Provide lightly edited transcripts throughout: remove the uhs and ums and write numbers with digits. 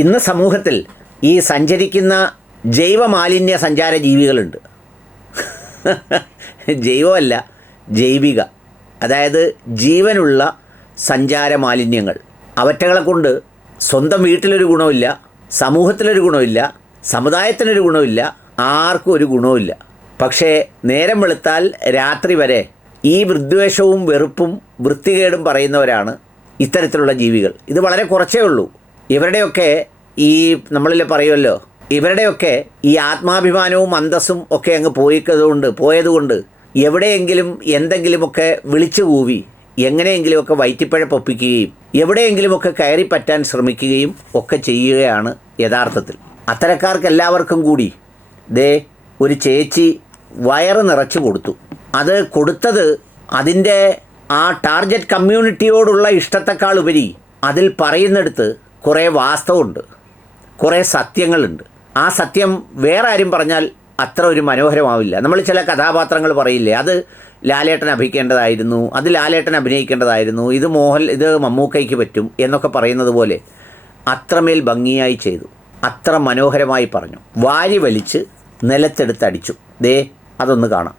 ഇന്ന് സമൂഹത്തിൽ ഈ സഞ്ചരിക്കുന്ന ജൈവമാലിന്യ സഞ്ചാര ജീവികളുണ്ട്. ജൈവമല്ല, ജൈവിക, അതായത് ജീവനുള്ള സഞ്ചാര മാലിന്യങ്ങൾ. അവറ്റകളെ കൊണ്ട് സ്വന്തം വീട്ടിലൊരു ഗുണമില്ല, സമൂഹത്തിലൊരു ഗുണമില്ല, സമുദായത്തിനൊരു ഗുണമില്ല, ആർക്കും ഒരു ഗുണവുമില്ല. പക്ഷേ നേരം വെളുത്താൽ രാത്രി വരെ ഈ വിദ്വേഷവും വെറുപ്പും വൃത്തികേടും പറയുന്നവരാണ് ഇത്തരത്തിലുള്ള ജീവികൾ. ഇത് വളരെ കുറച്ചേ ഉള്ളൂ. ഇവരുടെയൊക്കെ ഈ നമ്മളിൽ പറയുമല്ലോ, ഇവരുടെയൊക്കെ ഈ ആത്മാഭിമാനവും അന്തസ്സും ഒക്കെ അങ്ങ് പോയതുകൊണ്ട് എവിടെയെങ്കിലും എന്തെങ്കിലുമൊക്കെ വിളിച്ചു കൂവി എങ്ങനെയെങ്കിലുമൊക്കെ വയറ്റിപ്പഴപ്പൊപ്പിക്കുകയും എവിടെയെങ്കിലുമൊക്കെ കയറി പറ്റാൻ ശ്രമിക്കുകയും ഒക്കെ ചെയ്യുകയാണ് യഥാർത്ഥത്തിൽ. അത്തരക്കാർക്ക് എല്ലാവർക്കും കൂടി ഒരു ചേച്ചി വയറ് നിറച്ച് കൊടുത്തു. അത് കൊടുത്തത് അതിൻ്റെ ആ ടാർഗറ്റ് കമ്മ്യൂണിറ്റിയോടുള്ള ഇഷ്ടത്തെക്കാൾ ഉപരി അതിൽ പറയുന്നിടത്ത് കുറേ വാസ്തവമുണ്ട്, കുറേ സത്യങ്ങളുണ്ട്. ആ സത്യം വേറെ ആരും പറഞ്ഞാൽ അത്ര ഒരു മനോഹരമാവില്ല. നമ്മൾ ചില കഥാപാത്രങ്ങൾ പറയില്ലേ, അത് ലാലേട്ടൻ അഭിനയിക്കേണ്ടതായിരുന്നു, അത് ലാലേട്ടൻ അഭിനയിക്കേണ്ടതായിരുന്നു, ഇത് മമ്മൂക്കയ്ക്ക് പറ്റും എന്നൊക്കെ പറയുന്നത് പോലെ അത്രമേൽ ഭംഗിയായി ചെയ്തു, അത്ര മനോഹരമായി പറഞ്ഞു, വാരി വലിച്ച് നിലത്തെടുത്തടിച്ചു. അതൊന്ന് കാണാം.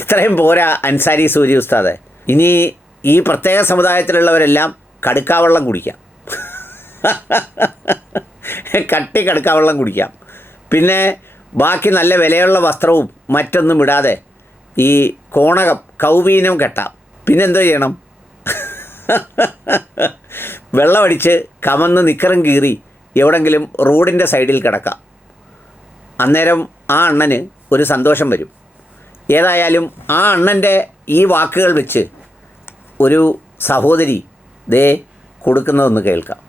ഇത്രയും പോരാ അൻസാരി സൂരി ഉസ്താദെ. ഇനി ഈ പ്രത്യേക സമുദായത്തിലുള്ളവരെല്ലാം കടുക്കാവെള്ളം കുടിക്കാം, കട്ടി കടുക്കാവെള്ളം കുടിക്കാം. പിന്നെ ബാക്കി നല്ല വിലയുള്ള വസ്ത്രവും മറ്റൊന്നും ഇടാതെ ഈ കോണകം കൗപീനം കെട്ടാം. പിന്നെന്തോ ചെയ്യണം? വെള്ളമടിച്ച് കമന്ന് നിക്കറും കീറി എവിടെങ്കിലും റോഡിൻ്റെ സൈഡിൽ കിടക്കാം. അന്നേരം ആ അണ്ണന് ഒരു സന്തോഷം വരും. ഏതായാലും ആ അണ്ണൻ്റെ ഈ വാക്കുകൾ വെച്ച് ഒരു സഹോദരി കൊടുക്കുന്നതൊന്ന് കേൾക്കാം.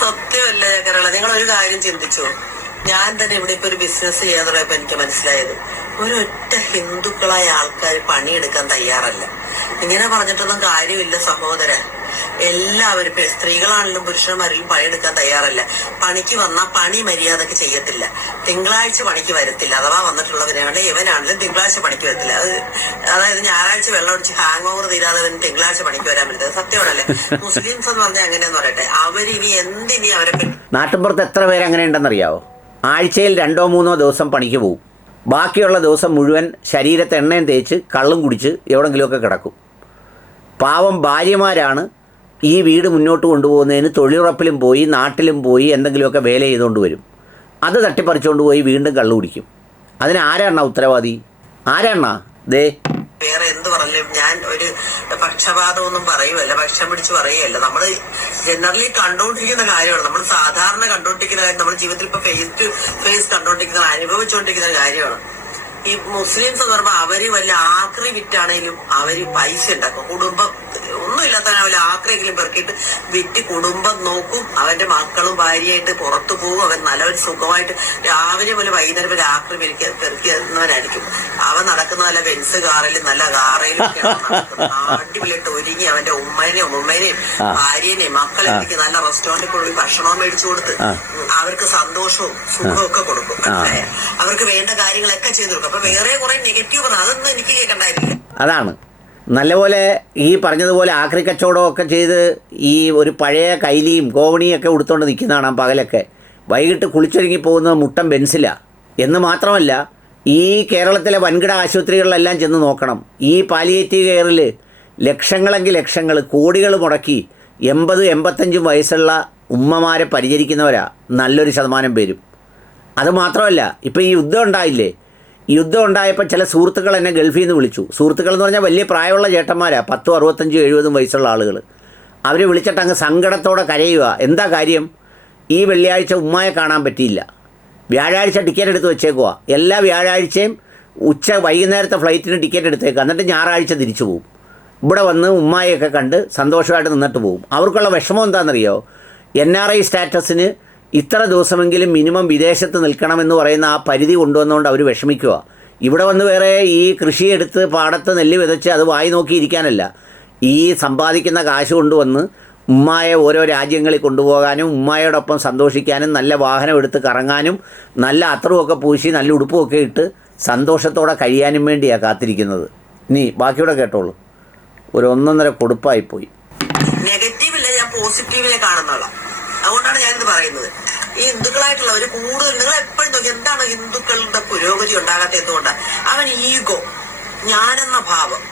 സത്യമല്ല കേരള, നിങ്ങൾ ഒരു കാര്യം ചിന്തിച്ചോ? ഞാൻ തന്നെ ഇവിടെ ഇപ്പൊ ഒരു ബിസിനസ് ചെയ്യാൻ തുടങ്ങിയപ്പോ എനിക്ക് മനസ്സിലായത് ഒരൊറ്റ ഹിന്ദുക്കളായ ആൾക്കാർ പണിയെടുക്കാൻ തയ്യാറല്ല. ഇങ്ങനെ പറഞ്ഞിട്ടൊന്നും കാര്യമില്ല സഹോദര. എല്ലാവരും സ്ത്രീകളാണെങ്കിലും പുരുഷന്മാരിലും പണിയെടുക്കാൻ തയ്യാറല്ല. പണിക്ക് വന്നാൽ പണി മര്യാദക്ക് ചെയ്യത്തില്ല. തിങ്കളാഴ്ച പണിക്ക് വരത്തില്ല. അഥവാ വന്നിട്ടുള്ളവരാണ് ഇവനാണെങ്കിലും തിങ്കളാഴ്ച പണിക്ക് വരത്തില്ല. അതായത് ഞായറാഴ്ച വെള്ളം അടിച്ച് ഹാങ് ഓവർ തീരാതെ തിങ്കളാഴ്ച പണിക്ക് വരാൻ പറ്റുന്നത് സത്യമാണല്ലേ? മുസ്ലിംസ് എന്ന് പറഞ്ഞാൽ അങ്ങനെയെന്ന് പറയട്ടെ, അവരിനി എന്തിനി അവരെ നാട്ടിൻപുറത്ത് എത്ര പേര് അങ്ങനെ ഉണ്ടെന്നറിയാവോ? ആഴ്ചയിൽ 2-3 ദിവസം പണിക്ക് പോകും. ബാക്കിയുള്ള ദിവസം മുഴുവൻ ശരീരത്തെ എണ്ണയും തേച്ച് കള്ളും കുടിച്ച് എവിടെങ്കിലുമൊക്കെ കിടക്കും. പാവം ഭാര്യമാരാണ് ഈ വീട് മുന്നോട്ട് കൊണ്ടുപോകുന്നതിന് തൊഴിലുറപ്പിലും പോയി നാട്ടിലും പോയി എന്തെങ്കിലുമൊക്കെ വേല ചെയ്തുകൊണ്ട് വരും. അത് തട്ടിപ്പറിച്ചുകൊണ്ട് പോയി വീണ്ടും കള്ളു കുടിക്കും. അതിന് ആരാണ് ഉത്തരവാദി? ആരാണ്? വേറെ എന്ത് പറഞ്ഞാലും ഞാൻ ഒരു പക്ഷപാതമൊന്നും പറയുമല്ല, പക്ഷം പിടിച്ച് പറയുകയല്ല. നമ്മൾ ജനറലി കണ്ടുകൊണ്ടിരിക്കുന്ന കാര്യമാണ്, നമ്മൾ സാധാരണ കണ്ടുകൊണ്ടിരിക്കുന്ന കാര്യം, നമ്മുടെ ജീവിതത്തിൽ ഇപ്പൊ ഫേസ് ടു ഫേസ് കണ്ടുകൊണ്ടിരിക്കുന്ന അനുഭവിച്ചുകൊണ്ടിരിക്കുന്ന കാര്യമാണ്. ഈ മുസ്ലിംസ് എന്ന് പറയുമ്പോൾ അവര് വല്ല ആക്രി വിറ്റാണേലും അവര് പൈസ ഉണ്ടാക്കും. കുടുംബം ഒന്നും ഇല്ലാത്തവനെ അവര് ആക്രിയെങ്കിലും പെറുക്കിയിട്ട് വിറ്റ് കുടുംബം നോക്കും. അവന്റെ മക്കളും ഭാര്യയായിട്ട് പുറത്തു പോകും. അവൻ നല്ലൊരു സുഖമായിട്ട് രാവിലെ മുതൽ വൈകുന്നേരം വരെ ആക്രി പെറുക്കുന്നവനായിരിക്കും. അവൻ നടക്കുന്ന നല്ല ബെൻസ് കാറിലും നല്ല കാറയിലും അടിപൊളിയായിട്ട് ഒരുങ്ങി അവന്റെ ഉമ്മേനെയും ഭാര്യനെയും മക്കളെയൊക്കെ നല്ല റെസ്റ്റോറന്റിൽ പോയി ഭക്ഷണവും മേടിച്ചു കൊടുത്ത് അവർക്ക് സന്തോഷവും സുഖവും ഒക്കെ കൊടുക്കും. അവർക്ക് വേണ്ട കാര്യങ്ങളൊക്കെ ചെയ്തു കൊടുക്കും. അപ്പൊ വേറെ കുറെ നെഗറ്റീവ് പറഞ്ഞു അതൊന്നും എനിക്ക് കേൾക്കണ്ടായിരുന്നില്ല. അതാണ് നല്ലപോലെ ഈ പറഞ്ഞതുപോലെ ആക്രി കച്ചവടമൊക്കെ ചെയ്ത് ഈ ഒരു പഴയ കൈലിയും കോവണിയൊക്കെ ഉടുത്തുകൊണ്ട് നിൽക്കുന്നതാണ് പകലൊക്കെ. വൈകിട്ട് കുളിച്ചൊരുങ്ങി പോകുന്നത് മുട്ടൻ ബെൻസിലാണ്. എന്ന് മാത്രമല്ല ഈ കേരളത്തിലെ വൻകിട ആശുപത്രികളിലെല്ലാം ചെന്ന് നോക്കണം. ഈ പാലിയേറ്റീവ് കെയറിൽ ലക്ഷങ്ങളെങ്കിൽ ലക്ഷങ്ങൾ, കോടികൾ മുടക്കി 80-85 വയസ്സുള്ള ഉമ്മമാരെ പരിചരിക്കുന്നവരാ നല്ലൊരു ശതമാനം പേരും. അതുമാത്രമല്ല, ഇപ്പോൾ ഈ യുദ്ധം ഉണ്ടായില്ലേ, ഈ യുദ്ധം ഉണ്ടായപ്പോൾ ചില സുഹൃത്തുക്കൾ എന്നെ ഗൾഫിൽ നിന്ന് വിളിച്ചു. സുഹൃത്തുക്കൾ എന്ന് പറഞ്ഞാൽ വലിയ പ്രായമുള്ള ചേട്ടന്മാരാണ്, 10, 65, 70 വയസ്സുള്ള ആളുകൾ. അവർ വിളിച്ചിട്ട് അങ്ങ് സങ്കടത്തോടെ കരയുക. എന്താ കാര്യം? ഈ വെള്ളിയാഴ്ച ഉമ്മായെ കാണാൻ പറ്റിയില്ല, വ്യാഴാഴ്ച ടിക്കറ്റ് എടുത്ത് വെച്ചേക്കുക. എല്ലാ വ്യാഴാഴ്ചയും വൈകുന്നേരത്തെ ഫ്ലൈറ്റിന് ടിക്കറ്റ് എടുത്തേക്കുക, എന്നിട്ട് ഞായറാഴ്ച തിരിച്ചു പോകും. ഇവിടെ വന്ന് ഉമ്മായെയൊക്കെ കണ്ട് സന്തോഷമായിട്ട് നിന്നിട്ട് പോകും. അവർക്കുള്ള വിഷമം എന്താണെന്നറിയോ? NRI സ്റ്റാറ്റസിന് ഇത്ര ദിവസമെങ്കിലും മിനിമം വിദേശത്ത് നിൽക്കണമെന്ന് പറയുന്ന ആ പരിധി കൊണ്ടുവന്നുകൊണ്ട് അവർ വിഷമിക്കുക. ഇവിടെ വന്ന് വേറെ ഈ കൃഷിയെടുത്ത് പാടത്ത് നെല്ല് വിതച്ച് അത് വായി നോക്കിയിരിക്കാനല്ല, ഈ സമ്പാദിക്കുന്ന കാശ് കൊണ്ടുവന്ന് ഉമ്മായെ ഓരോ രാജ്യങ്ങളിൽ കൊണ്ടുപോകാനും ഉമ്മായോടൊപ്പം സന്തോഷിക്കാനും നല്ല വാഹനം എടുത്ത് കറങ്ങാനും നല്ല അത്തറുമൊക്കെ പൂശി നല്ല ഉടുപ്പുമൊക്കെ ഇട്ട് സന്തോഷത്തോടെ കഴിയാനും വേണ്ടിയാണ് കാത്തിരിക്കുന്നത്. ഇനി ബാക്കിയൂടെ കേട്ടോളൂ. ഒരു 1.5 കൊടുപ്പായിപ്പോയി. നെഗറ്റീവില്ല, ഞാൻ പോസിറ്റീവിനെ കാണുന്നുള്ള. അതുകൊണ്ടാണ് ഞാനിത് പറയുന്നത്. ഈ ഹിന്ദുക്കളായിട്ടുള്ളവർ കൂടുതൽ, നിങ്ങൾ എപ്പോഴും നോക്കി എന്താണ് ഹിന്ദുക്കളുടെ പുരോഗതി ഉണ്ടാകാത്ത എന്തുകൊണ്ടാണ്? അവൻ ഈഗോ, ഞാനെന്ന ഭാവം.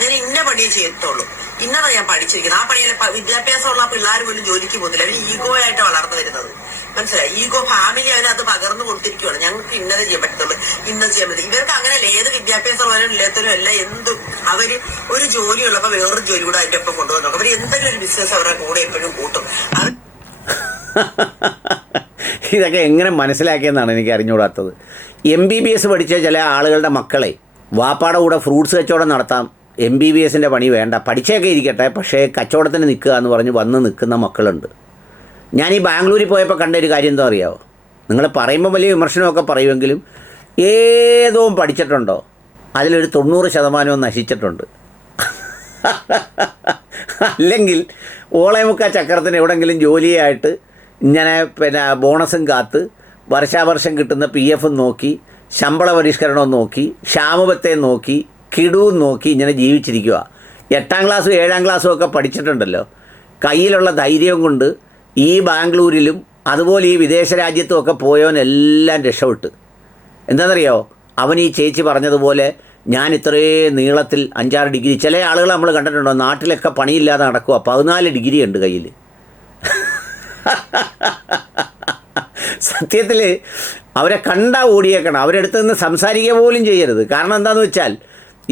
ഞാൻ ഇന്ന പണിയെ ചെയ്യത്തുള്ളൂ, ഇന്നതാ ഞാൻ പഠിച്ചിരിക്കുന്നത്, ആ പണിയിലെ വിദ്യാഭ്യാസമുള്ള പിള്ളേർ പോലും ജോലിക്ക് പോകുന്നില്ല. അവർ ഈഗോ ആയിട്ട് വളർന്നു വരുന്നത്, മനസ്സിലായി? ഈഗോ ഫാമിലി അവരത് പകർന്നു കൊടുത്തിരിക്കുകയാണ്. ഞങ്ങൾക്ക് ഇന്നത് ചെയ്യാൻ പറ്റത്തുള്ളൂ, ഇന്നത് ചെയ്യാൻ പറ്റും. ഇവർക്ക് അങ്ങനെയല്ല, ഏത് വിദ്യാഭ്യാസമുള്ളവരും ഇല്ലാത്തവരും അല്ല, എന്തും അവര് ഒരു ജോലി ഉള്ളപ്പോൾ വേറൊരു ജോലി കൂടെ അതിന്റെ ഒപ്പം കൊണ്ടുവന്നു. അവർ എന്തെങ്കിലും ഒരു ബിസിനസ് അവരുടെ കൂടെ എപ്പോഴും കൂട്ടും. ഇതൊക്കെ എങ്ങനെ മനസ്സിലാക്കിയെന്നാണ് എനിക്ക് അറിഞ്ഞുകൂടാത്തത്. MBBS പഠിച്ച ചില ആളുകളുടെ മക്കളെ വാപ്പാടെ കൂടെ ഫ്രൂട്ട്സ് കച്ചവടം നടത്താം, MBBSൻ്റെ പണി വേണ്ട, പഠിച്ചൊക്കെ ഇരിക്കട്ടെ, പക്ഷേ കച്ചവടത്തിന് നിൽക്കുക എന്ന് പറഞ്ഞ് വന്ന് നിൽക്കുന്ന മക്കളുണ്ട്. ഞാൻ ഈ ബാംഗ്ലൂരിൽ പോയപ്പോൾ കണ്ട ഒരു കാര്യം എന്താ അറിയാമോ? നിങ്ങൾ പറയുമ്പോൾ വലിയ വിമർശനമൊക്കെ പറയുമെങ്കിലും ഏതോ പഠിച്ചിട്ടുണ്ടോ അതിലൊരു 90% നശിച്ചിട്ടുണ്ട്. അല്ലെങ്കിൽ ഓളയമുക്ക ചക്രത്തിന് എവിടെയെങ്കിലും ജോലിയായിട്ട് ഇങ്ങനെ ബോണസും കാത്ത് വർഷാവർഷം കിട്ടുന്ന PF നോക്കി, ശമ്പള പരിഷ്കരണവും നോക്കി, ക്ഷാമബത്തെയും നോക്കി, കിടുവും നോക്കി ഇങ്ങനെ ജീവിച്ചിരിക്കുക. 8ാം ക്ലാസ്സും 7ാം ക്ലാസ്സും ഒക്കെ പഠിച്ചിട്ടുണ്ടല്ലോ, കയ്യിലുള്ള ധൈര്യം കൊണ്ട് ഈ ബാംഗ്ലൂരിലും അതുപോലെ ഈ വിദേശ രാജ്യത്തും ഒക്കെ പോയവനെല്ലാം രക്ഷപ്പെട്ട്. എന്താണെന്നറിയോ? അവൻ ഈ ചേച്ചി പറഞ്ഞതുപോലെ ഞാൻ ഇത്രയും നീളത്തിൽ 5-6 ഡിഗ്രി, ചില ആളുകൾ നമ്മൾ കണ്ടിട്ടുണ്ടോ നാട്ടിലൊക്കെ പണിയില്ലാതെ നടക്കുക, 14 ഡിഗ്രി ഉണ്ട് കയ്യിൽ. സത്യത്തിൽ അവരെ കണ്ടാൽ ഓടിയേക്കണം, അവരെടുത്ത് നിന്ന് സംസാരിക്കുക പോലും ചെയ്യരുത്. കാരണം എന്താണെന്ന് വെച്ചാൽ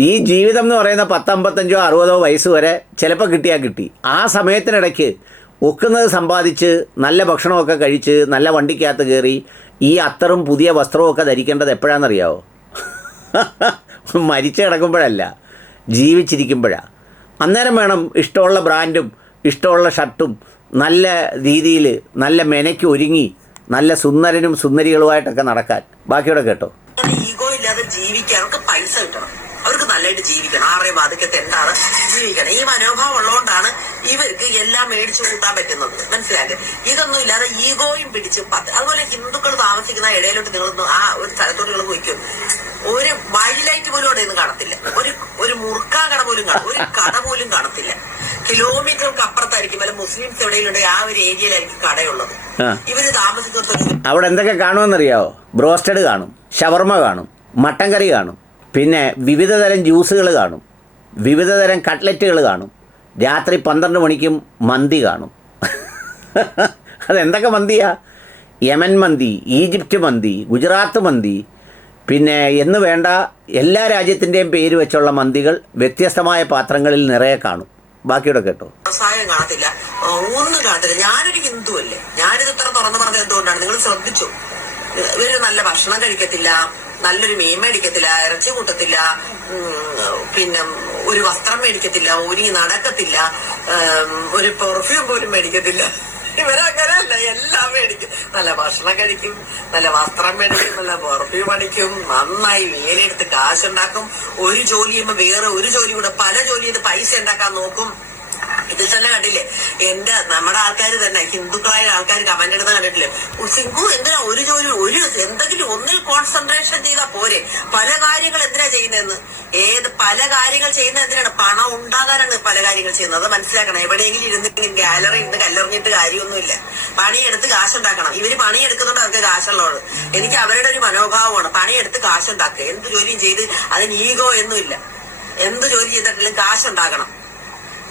ഈ ജീവിതം എന്ന് പറയുന്ന 10, 55, 60 വയസ്സ് വരെ ചിലപ്പോൾ കിട്ടിയാൽ കിട്ടി. ആ സമയത്തിനിടയ്ക്ക് ഒക്കുന്നത് സമ്പാദിച്ച് നല്ല ഭക്ഷണമൊക്കെ കഴിച്ച് നല്ല വണ്ടിക്കകത്ത് കയറി ഈ അത്തറും പുതിയ വസ്ത്രമൊക്കെ ധരിക്കേണ്ടത് എപ്പോഴാണെന്നറിയാവോ? മരിച്ചു കിടക്കുമ്പോഴല്ല, ജീവിച്ചിരിക്കുമ്പോഴാണ്. അന്നേരം വേണം ഇഷ്ടമുള്ള ബ്രാൻഡും ഇഷ്ടമുള്ള ഷർട്ടും നല്ല രീതിയിൽ നല്ല മെനയ്ക്ക് ഒരുങ്ങി നല്ല സുന്ദരനും സുന്ദരികളുമായിട്ടൊക്കെ നടക്കാൻ. ബാക്കിയോടെ കേട്ടോ. ഈഗോ ഇല്ലാതെ ജീവിക്കാൻ അവർക്ക് പൈസ കിട്ടണം, അവർക്ക് നല്ലതായിട്ട് ജീവിക്കണം, ആറേ ബാധിക്കത്തെ എന്താണ് ജീവിക്കണം. ഈ മനോഭാവം ഉള്ളതുകൊണ്ടാണ് ഇവർക്ക് എല്ലാം മേടിച്ചു കൂട്ടാൻ പറ്റുന്നത്, മനസ്സിലാക്കുക? ഇതൊന്നും ഇല്ലാതെ ഈഗോയും പിടിച്ച് അതുപോലെ ഹിന്ദുക്കൾ താമസിക്കുന്ന ഇടയിലോട്ട് നിങ്ങളൊന്നും ആ ഒരു സ്ഥലത്തോട്ട് നിങ്ങൾ പോയിക്കും, ഒരു വൈലൈറ്റ് പോലും അവിടെ ഒന്നും കാണത്തില്ല, ഒരു മുറുക്കാ കട പോലും ഒരു കട പോലും കാണത്തില്ല. കിലോമീറ്റർക്ക് അപ്പുറത്തായിരിക്കും വല്ല മുസ്ലിംസ് എവിടെയുണ്ടെങ്കിൽ ആ ഒരു ഏരിയയിലായിരിക്കും കടയുള്ളത്. ഇവര് താമസിക്കുന്നത് അവിടെ എന്തൊക്കെ കാണുമെന്നറിയാവോ? ബ്രോസ്റ്റഡ് കാണും, ഷവർമ കാണും, മട്ടൻ കറി കാണും, പിന്നെ വിവിധ തരം ജ്യൂസുകൾ കാണും, വിവിധ തരം കട്ട്ലറ്റുകൾ കാണും, രാത്രി 12 മണിക്കും മന്തി കാണും. അതെന്തൊക്കെ മന്തിയാ? യമൻ മന്തി, ഈജിപ്റ്റ് മന്തി, ഗുജറാത്ത് മന്തി, പിന്നെ എന്ന് വേണ്ട എല്ലാ രാജ്യത്തിൻ്റെയും പേര് വെച്ചുള്ള മന്തികൾ വ്യത്യസ്തമായ പാത്രങ്ങളിൽ നിറയെ കാണും. ബാക്കിയോടെ കേട്ടോ. വ്യവസായം കാണത്തില്ല, ഒന്നും കാണത്തില്ല. ഞാനൊരു ഹിന്ദു അല്ലേ, ഞാനിത് ഇത്ര തുറന്നു പറഞ്ഞത് എന്തുകൊണ്ടാണ്? നിങ്ങൾ ശ്രദ്ധിച്ചു, ഇവര് നല്ല ഭക്ഷണം കഴിക്കത്തില്ല, നല്ലൊരു മീൻ മേടിക്കത്തില്ല, ഇറച്ചി കൂട്ടത്തില്ല, പിന്നെ ഒരു വസ്ത്രം മേടിക്കത്തില്ല, ഒരുങ്ങി നടക്കത്തില്ല, ഒരു പെർഫ്യൂം പോലും മേടിക്കത്തില്ല. ഇവരങ്ങനെയല്ല, എല്ലാം മേടിക്കും. നല്ല ഭക്ഷണം കഴിക്കും, നല്ല വസ്ത്രം മേടിക്കും, നല്ല പെർഫ്യൂം അടിക്കും, നന്നായി വേലെടുത്ത് കാശുണ്ടാക്കും. ഒരു ജോലി ചെയ്യുമ്പോൾ വേറെ ഒരു ജോലി കൂടെ പല ജോലി ചെയ്ത് പൈസ ഉണ്ടാക്കാൻ നോക്കും. ഇതിൽ തന്നെ കണ്ടില്ലേ, നമ്മുടെ ആൾക്കാർ തന്നെ, ഹിന്ദുക്കളായ ആൾക്കാർ കമന്റ് എടുത്ത് കണ്ടിട്ടില്ലേ, സിംഗു എന്തിനാ ഒരു ജോലി എന്തെങ്കിലും ഒന്നിൽ കോൺസെൻട്രേഷൻ ചെയ്താൽ പോരെ, പല കാര്യങ്ങൾ എന്തിനാ ചെയ്യുന്നതെന്ന്. പല കാര്യങ്ങൾ ചെയ്യുന്നത് എന്തിനാണ്? പണം ഉണ്ടാകാനാണ് പല കാര്യങ്ങൾ ചെയ്യുന്നത്. അത് മനസ്സിലാക്കണം. എവിടെയെങ്കിലും ഇരുന്ന് ഗാലറി ഇരുന്ന് കല്ലെറിഞ്ഞിട്ട് കാര്യമൊന്നുമില്ല. പണിയെടുത്ത് കാശുണ്ടാക്കണം. ഇവര് പണിയെടുക്കുന്നുണ്ട്, അവർക്ക് കാശുള്ളതാണ്. എനിക്ക് അവരുടെ ഒരു മനോഭാവമാണ്. പണിയെടുത്ത് കാശുണ്ടാക്കുക. എന്ത് ജോലിയും ചെയ്ത് അതിന് ഈഗോ ഒന്നുമില്ല. എന്ത് ജോലി ചെയ്തിട്ടില്ല കാശുണ്ടാക്കണം.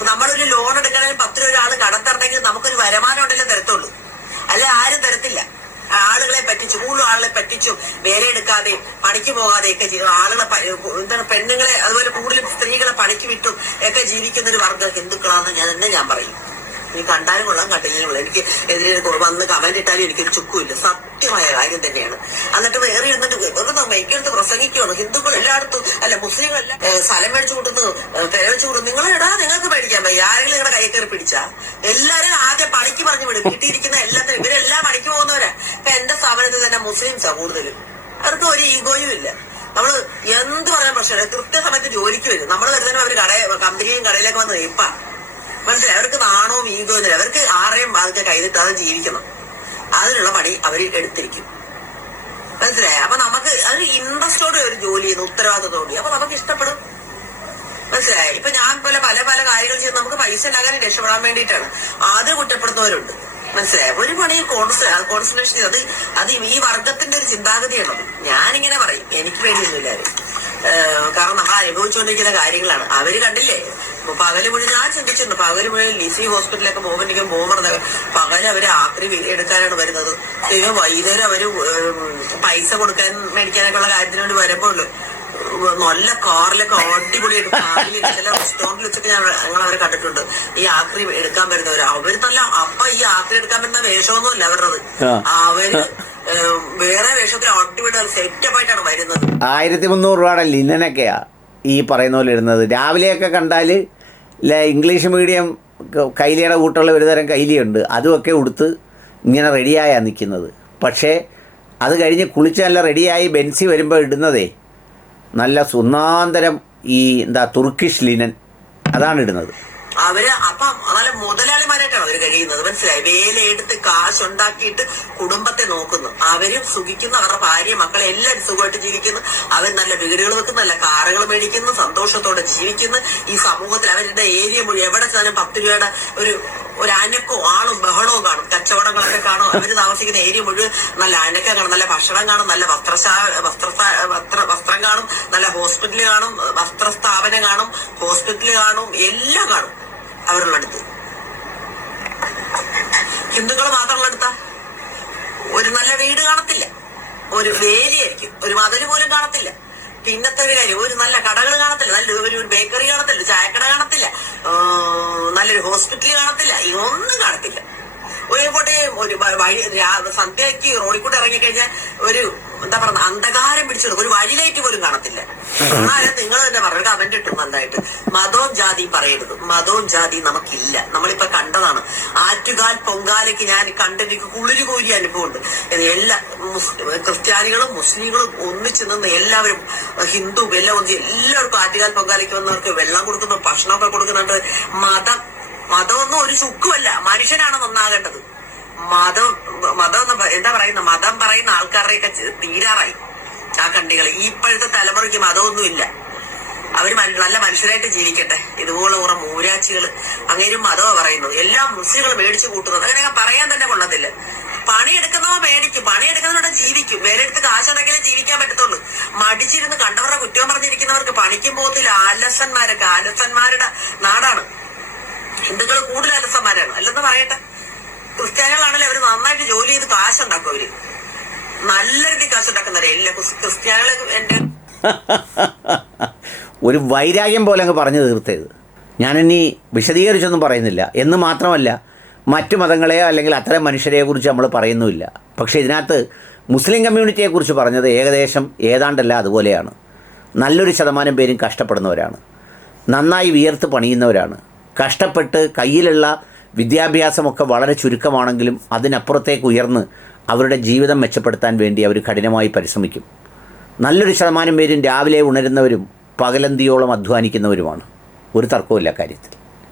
നമ്മളൊരു ലോൺ എടുക്കണമെങ്കിൽ 10 രൂപ ഒരാൾ കടത്തരണമെങ്കിൽ നമുക്കൊരു വരുമാനം ഉണ്ടല്ലോ തരത്തുള്ളൂ. അല്ലെ ആരും തരത്തില്ല. ആളുകളെ പറ്റിച്ചു, കൂടുതൽ ആളുകളെ പറ്റിച്ചും വേല എടുക്കാതെയും പണിക്ക് പോകാതെയൊക്കെ ആളുകളെ പെണ്ണുങ്ങളെ അതുപോലെ കൂടുതലും സ്ത്രീകളെ പണിക്ക് വിട്ടും ഒക്കെ ജീവിക്കുന്ന ഒരു വർഗ്ഗ ഹിന്ദുക്കളാണെന്ന് ഞാൻ പറയും. നീ കണ്ടാലും കൊള്ളാം, കണ്ടില്ലെങ്കിലും കൊള്ളാം. എനിക്ക് എതിരെ വന്ന് കമന്റ് ഇട്ടാലും എനിക്കൊരു ചുക്കുമില്ല. സത്യമായ കാര്യം തന്നെയാണ്. എന്നിട്ട് വേറെ ഇരുന്നിട്ട് വെറുതെ മൈക്കെടുത്ത് പ്രസംഗിക്കുകയാണ്. ഹിന്ദുക്കൾ എല്ലായിടത്തും അല്ല, മുസ്ലിങ്ങളെല്ലാം സ്ഥലം മേടിച്ചു കൂട്ടുന്നു, പെര വെച്ച് കൂട്ടുന്നു. നിങ്ങൾക്ക് പേടിക്കാൻ വയ്യ. ആരെങ്കിലും നിങ്ങളുടെ കൈ കയറി പിടിച്ചാ എല്ലാരും ആദ്യം പണിക്ക് പറഞ്ഞു വിടും. വീട്ടിലിരിക്കുന്ന എല്ലാത്തിനും ഇവരെല്ലാം പണിക്ക് പോകുന്നവരാ. ഇപ്പൊ എന്റെ സ്ഥാപനത്തിൽ തന്നെ മുസ്ലിംസാ കൂടുതലും. അവർക്ക് ഒരു ഈഗോയും ഇല്ല. നമ്മള് എന്ത് പറയാൻ പ്രശ്നമില്ല. കൃത്യസമയത്ത് ജോലിക്ക് വരും. നമ്മൾ വരുന്നതിനും അവര് കമ്പനിയും കടയിലൊക്കെ വന്ന് ഇപ്പാ മനസ്സിലായി. അവർക്ക് നാണവും ഈഗോന്നില്ല. അവർക്ക് ആരെയും അതൊക്കെ കൈതിട്ടാതെ ജീവിക്കണം. അതിനുള്ള പണി അവർ എടുത്തിരിക്കും. മനസ്സിലായി. അപ്പൊ നമുക്ക് അത് ഇൻട്രസ്റ്റോടെ ഒരു ജോലി ചെയ്യുന്നു, ഉത്തരവാദിത്തത്തോടെ. അപ്പൊ നമുക്ക് ഇഷ്ടപ്പെടും. മനസ്സിലായി. ഇപ്പൊ ഞാൻ പോലെ പല പല കാര്യങ്ങൾ ചെയ്ത് നമുക്ക് പൈസ ഉണ്ടാകാനും രക്ഷപ്പെടാൻ വേണ്ടിയിട്ടാണ്. അത് കുറ്റപ്പെടുത്തുന്നവരുണ്ട്. മനസ്സിലായി. ഒരു പണി കോൺസെൻട്രേഷൻ അത് ഈ വർഗത്തിന്റെ ഒരു ചിന്താഗതിയാണത്. ഞാനിങ്ങനെ പറയും, എനിക്ക് വേണ്ടിയൊന്നുമില്ല. കാരണം നമ്മൾ അനുഭവിച്ചുകൊണ്ടിരിക്കുന്ന കാര്യങ്ങളാണ്. അവര് കണ്ടില്ലേ പകല് മുഴുവൻ. ഞാൻ ചിന്തിച്ചിട്ടുണ്ട്, പകല് മുഴുവൻ ലിസി ഹോസ്പിറ്റലൊക്കെ പോകുമ്പോൾ പകല് അവര് ആക്രി എടുക്കാനാണ് വരുന്നത്. വൈകുന്നേരം അവര് പൈസ മേടിക്കാനൊക്കെ ഉള്ള കാര്യത്തിന് വേണ്ടി വരുമ്പോൾ നല്ല കാറിലൊക്കെ അടിപൊളിയായിട്ട് ചില റെസ്റ്റോറന്റിൽ വെച്ചൊക്കെ ഞങ്ങൾ അവരെ കണ്ടിട്ടുണ്ട്. ഈ ആക്രി എടുക്കാൻ വരുന്നവര് അവര് നല്ല ഈ ആക്രി എടുക്കാൻ വരുന്ന വേഷമൊന്നുമല്ല അവരുടേത്. അവര് വേറെ വേഷത്തിൽ അടിപൊളി സെറ്റപ്പായിട്ടാണ് വരുന്നത്. 1300 രൂപയുടെ ലിനനൊക്കെയാ ഈ പറയുന്ന പോലെ ഇടുന്നത്. രാവിലെയൊക്കെ കണ്ടാൽ ഇംഗ്ലീഷ് മീഡിയം കൈലിയുടെ കൂട്ടുള്ള ഒരു തരം കൈലിയുണ്ട്, അതുമൊക്കെ ഉടുത്ത് ഇങ്ങനെ റെഡിയായാണ് നിൽക്കുന്നത്. പക്ഷേ അത് കഴിഞ്ഞ് കുളിച്ച് നല്ല റെഡിയായി ബെൻസി വരുമ്പോൾ ഇടുന്നതേ നല്ല സുന്നാന്തരം ഈ തുർക്കിഷ് ലിനൻ അതാണ് ഇടുന്നത്. അവര് അപ്പം നല്ല മുതലാളിമാരായിട്ടാണ് അവര് കഴിയുന്നത്. മനസ്സിലായി. വേലയെടുത്ത് കാശുണ്ടാക്കിയിട്ട് കുടുംബത്തെ നോക്കുന്നു. അവരും സുഖിക്കുന്നു. അവരുടെ ഭാര്യ മക്കളെ എല്ലാവരും സുഖമായിട്ട് ജീവിക്കുന്നു. അവർ നല്ല വീടുകൾ വെക്കുന്നു, നല്ല കാറുകൾ മേടിക്കുന്നു, സന്തോഷത്തോടെ ജീവിക്കുന്നു. ഈ സമൂഹത്തിൽ അവരുടെ ഏരിയ മുഴുവൻ എവിടെ ചെന്നാലും 10 രൂപയുടെ ഒരു അനക്കോ ആളും ബഹളവും കാണും. കച്ചവടങ്ങളൊക്കെ കാണും. അവര് താമസിക്കുന്ന ഏരിയ മുഴുവൻ നല്ല അനക്കം കാണും, നല്ല ഭക്ഷണം കാണും, നല്ല വസ്ത്രം കാണും, നല്ല ഹോസ്പിറ്റൽ കാണും, വസ്ത്രസ്ഥാപനം കാണും, ഹോസ്പിറ്റൽ കാണും, എല്ലാം കാണും അവരുള്ള അടുത്ത്. ഹിന്ദുക്കൾ മാത്രമുള്ള അടുത്താ ഒരു നല്ല വീട് കാണത്തില്ല, ഒരു വേലിയായിരിക്കും, ഒരു മതില് പോലും കാണത്തില്ല. പിന്നത്തെ ഒരു കാര്യം, ഒരു നല്ല കടകൾ കാണത്തില്ല, ഒരു ബേക്കറി കാണത്തില്ല, ചായക്കട കാണത്തില്ല, നല്ലൊരു ഹോസ്പിറ്റൽ കാണത്തില്ല, ഒന്നും കാണത്തില്ല. ഒരു വഴി സന്ധ്യയ്ക്ക് റോഡിൽ കൂടെ ഇറങ്ങിക്കഴിഞ്ഞാൽ ഒരു അന്ധകാരം പിടിച്ചെടുക്കും. ഒരു വഴി ലൈറ്റ് പോലും കാണത്തില്ല. എന്നാലും നിങ്ങൾ തന്നെ പറഞ്ഞു കമന്റ് ഇട്ടു നന്നായിട്ട്. മതവും ജാതിയും പറയരുത്. മതവും ജാതിയും നമുക്കില്ല. നമ്മളിപ്പോ കണ്ടതാണ്. ആറ്റുകാൽ പൊങ്കാലയ്ക്ക് ഞാൻ കണ്ടെനിക്ക് കുളിരു കോരിയ അനുഭവമുണ്ട്. എല്ലാ ക്രിസ്ത്യാനികളും മുസ്ലിങ്ങളും ഒന്നിച്ചു നിന്ന് എല്ലാവരും ഹിന്ദു എല്ലാം എല്ലാവർക്കും ആറ്റുകാൽ പൊങ്കാലയ്ക്ക് വന്നവർക്ക് വെള്ളം കൊടുക്കുന്നു, ഭക്ഷണമൊക്കെ കൊടുക്കുന്നുണ്ട്. മതമൊന്നും ഒരു സുഖമല്ല. മനുഷ്യനാണ് നന്നാകേണ്ടത്. മതം എന്താ പറയുന്ന മതം പറയുന്ന ആൾക്കാരുടെയൊക്കെ തീരാറായി ആ കണ്ടികൾ. ഇപ്പോഴത്തെ തലമുറയ്ക്ക് മതമൊന്നുമില്ല. അവര് നല്ല മനുഷ്യരായിട്ട് ജീവിക്കട്ടെ. ഇതുപോലെ കുറെ മൂരാച്ചികള് അങ്ങേരും മതമാ പറയുന്നത്. എല്ലാം മുസ്ലിങ്ങൾ മേടിച്ചു കൂട്ടുന്നത്. അങ്ങനെയൊക്കെ പറയാൻ തന്നെ കൊള്ളത്തില്ല. പണിയെടുക്കുന്നവ മേടിക്കും, പണിയെടുക്കുന്നവരുടെ ജീവിക്കും. വേറെടുത്ത് കാശുണ്ടെങ്കിലേ ജീവിക്കാൻ പറ്റത്തുള്ളൂ. മടിച്ചിരുന്ന് കണ്ടവരുടെ കുറ്റം പറഞ്ഞിരിക്കുന്നവർക്ക് പണിക്കും പോകത്തില്ല. ആലസന്മാരുടെ നാടാണ്. ഹിന്ദുക്കൾ കൂടുതൽ അലസന്മാരാണ്. അല്ലെന്ന് പറയട്ടെ. ക്രിസ്ത്യാനികളാണല്ലോ അവര് നന്നായിട്ട് ജോലി ചെയ്ത് കാശുണ്ടാക്കും. അവര് നല്ല രീതിയിൽ കാശുണ്ടാക്കുന്നവരെ എല്ലാ ക്രിസ്ത്യാനികൾ എന്റെ ഒരു വൈരാഗ്യം പോലെ അങ്ങ് പറഞ്ഞു തീർത്തേത്. ഞാനിനി വിശദീകരിച്ചൊന്നും പറയുന്നില്ല. എന്ന് മാത്രമല്ല മറ്റു മതങ്ങളെയോ അല്ലെങ്കിൽ അത്തരം മനുഷ്യരെക്കുറിച്ച് നമ്മൾ പറയുന്നുമില്ല. പക്ഷേ ഇതിനകത്ത് മുസ്ലിം കമ്മ്യൂണിറ്റിയെക്കുറിച്ച് പറഞ്ഞത് ഏതാണ്ടല്ല അതുപോലെയാണ്. നല്ലൊരു ശതമാനം പേരും കഷ്ടപ്പെടുന്നവരാണ്, നന്നായി വിയർത്ത് പണിയുന്നവരാണ്. കഷ്ടപ്പെട്ട് കയ്യിലുള്ള വിദ്യാഭ്യാസമൊക്കെ വളരെ ചുരുക്കമാണെങ്കിലും അതിനപ്പുറത്തേക്ക് ഉയർന്ന് അവരുടെ ജീവിതം മെച്ചപ്പെടുത്താൻ വേണ്ടി അവർ കഠിനമായി പരിശ്രമിക്കും. നല്ലൊരു ശതമാനം പേരും രാവിലെ ഉണരുന്നവരും പകലന്തിയോളം അധ്വാനിക്കുന്നവരുമാണ്. ഒരു തർക്കവുമില്ല കാര്യത്തിൽ.